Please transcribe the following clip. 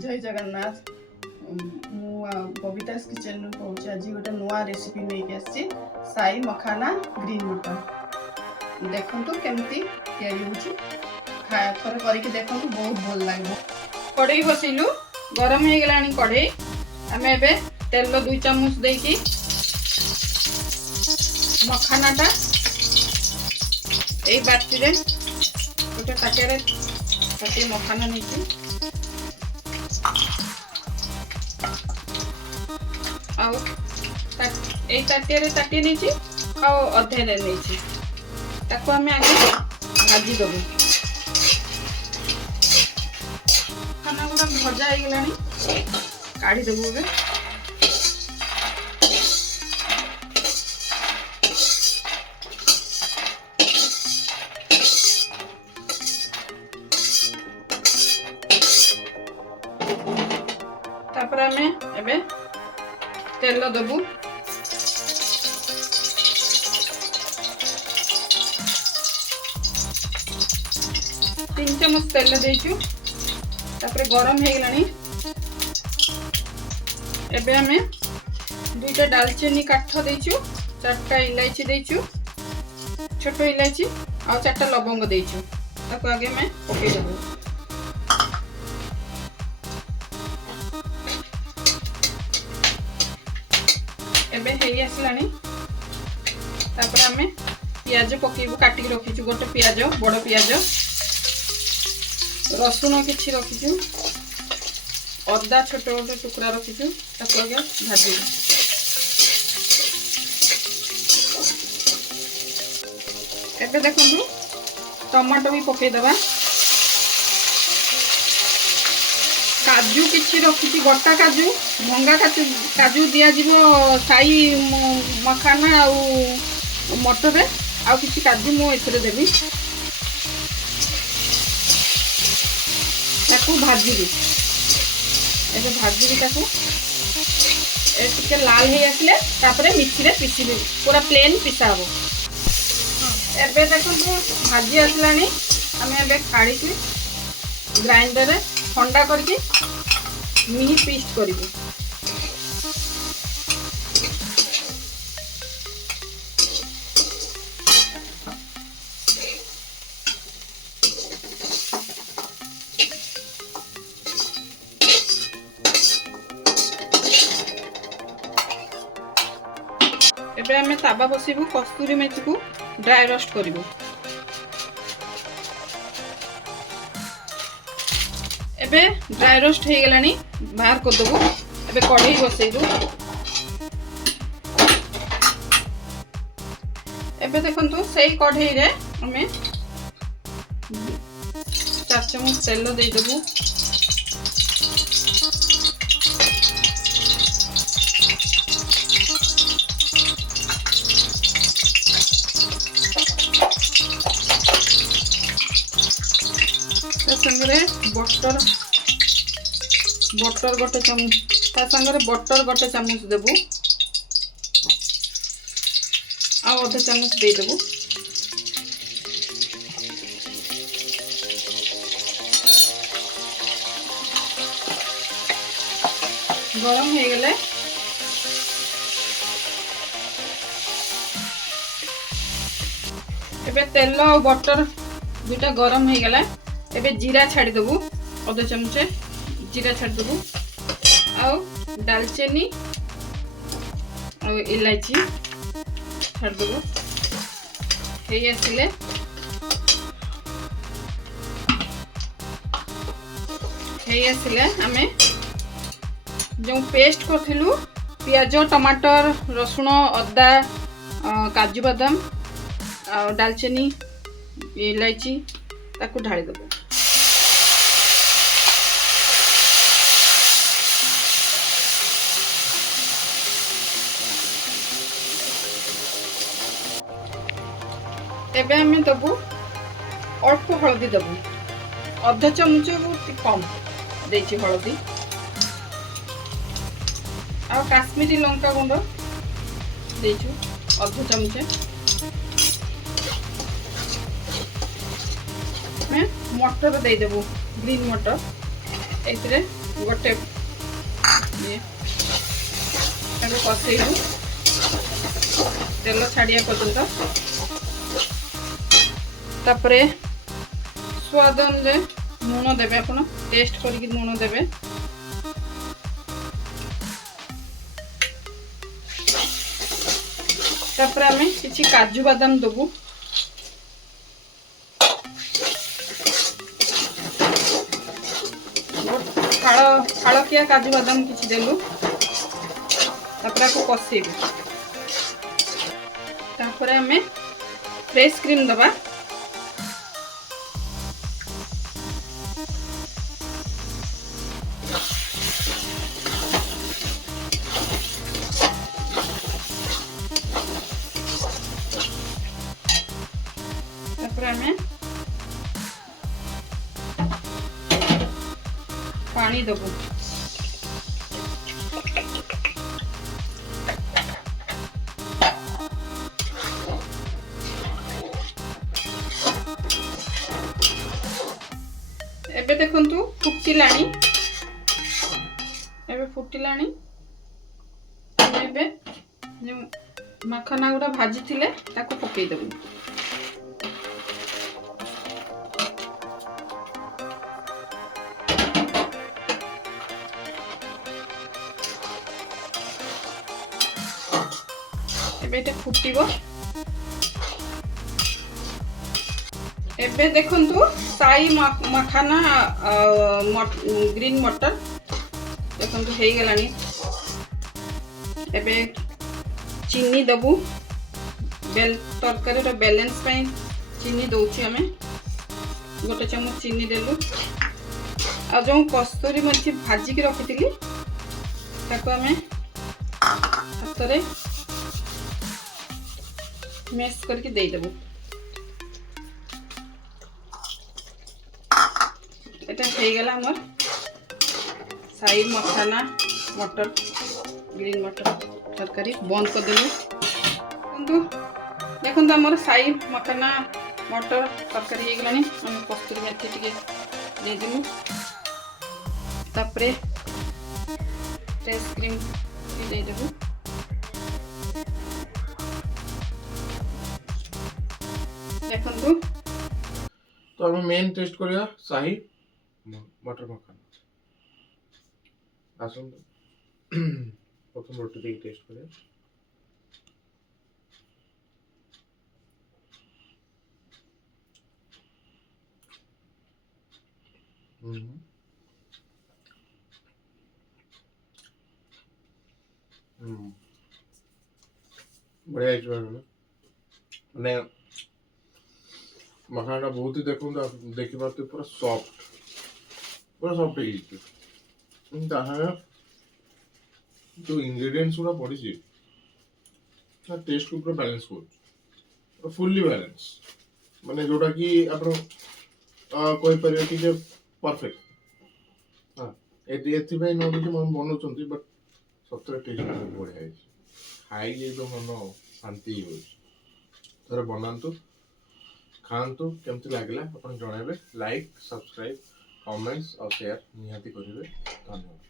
जय जगन्नाथ बबीतास किचन कहूँ आज गोटे नुआ रेसिपी नहीं आसी साई मखाना ग्रीन मटर देखु केमती थोड़े करके देखु बहुत भल लगे। कड़ई बसैलु गरम हो गला कड़ई आम ए तेल 2 चामच देकी मखानाटा यही बाटी गोटे ताटिया ताटिए मखाना नहीं ताटिया ताटिए नहीं अधे नहीं ताको आम आगे भाजी दबु खाना गुड़ा भजा हो गला काढ़ी देबू ए तापर आम एबे तेल देबू 3 चम्मच तेल देचु तापर गरम हो गलानी एबे आम 2टा दालचीनी काठ देचु 4टा इलायची देचु छोट इलायची आ 4टा लवंग देचु ताको आगे मैं पके देबू। एबे हेई आसलानी तापर आमे पियाज पकेबू काटिक रखीचु गोटे पियाज बड़ पियाज रसुण किछि रखीचु अदा छोट छोट टुकड़ा रखीचु ताको आगे भाजी एबे देखंतु टमाटो भी पके दबा काजू किछि रखीची गोटा काजू भंगा काजू दिया जीवो साई मखाना आ मटर आ किछि काजू मो एथरे देबी ताकू भाजीबी एबे भाजीबी ताकू ए टिके लाल हे आसले तापरे मिक्सी रे पिसीबी पूरा प्लेन पिसा हबो। एबे देखंतु भाजी आसलानी हमें एबे काढ़ी के ग्राइंडर रे ठंडा करके मिहि पेस्ट करिबो। एबे हमें ताबा बसिबू कस्तूरी मेथी को ड्राई रोस्ट करिबो। एबे ड्राई रोस्ट हो गलानी बाहर कर देबू। एबे कढ़ई बसैबू एबे देखंतु सही कढ़ई रे हमें 4 चम्मच तेल दे देबू संगे बटर गोटे चामच संगे बटर गोटे चामच देबू आ अधा चामच दे देबू। गरम हो गले एबे तेल और बटर दुटा गरम हो गला एबे जीरा छाड़ी देबू अधा चमचे जीरा छाड़ी देबू आ दालचीनी और इलायची छाड़ी देबू हे आसिले आमे जो पेस्ट करथिलु पियाज टमाटर रसुण अदा काजू बादाम आ दालचीनी इलायची ताकू ढाली देबू। एबे हमें देबू अल्प हलदी देबू अधा चमच कम देछि हलदी आ काश्मीरी लंका गुंड देछु अधा चमचे में मटर दे देबू ग्रीन मटर एतरे गोटे ये कषेबू तेल छाड़िया पर्यंत तापरे स्वाद अनुसार लुण देवे आप टेस्ट करके लुण देवे तापर आम किसी काजू बादाम देवु फाड़किया काजू बादाम किसी देलु तापर आपको कषेबु तापर आम फ्रेश क्रीम दबा पानी देबू एबे देखंतु फुटिलाणी एबे फुटिलाणी एबे जो मखना गुड़ा भाजी थिले ताको पकई देबू एबे फुटिबो एबे देखंतु साई मखाना ग्रीन मटर देखंतु हे गलानी एबे चीनी दबु बेल तरकारी रो बैलेंस पई चीनी दउची हमें गोटे चम्मच चीनी देलु आ जो कस्तूरी मेथी भाजी के रखिथिली ताको हमें हाथ मैश करके दे देबो एटा हे गेला हमर साई मखाना मटर ग्रीन मटर तरकारी बंद कर देलु देखो हमर साई मखाना मटर तरकारी हे गेलानी हम कस्तूरी मेथी टिके दे देलु तापरे फ्रेश क्रीम दे देबो देखंतु तो हम मेन टेस्ट करिया शाही मटर मखाना आसन प्रथम रोटी दे टेस्ट करिया बढ़िया मैंने मखाना बहुत ही देखी पाते पूरा सॉफ्ट जो इंग्रेडिएंट्स गुड़ा पड़ी टेस्ट को पूरा बैलेंस कर फुल्ली बैलेंस माने जोटा कि आप कोई परिया कि जे परफेक्ट हां एथि भाई नो कि मन बनौचंती बट सतरे टेस्ट बढ़िया है खाई जे तो मन शांति हो थोड़ा बनांतु खातु केमती लगे अपन जनइबे लाइक सब्सक्राइब कमेंट्स और शेयर निहाती करेंगे धन्यवाद।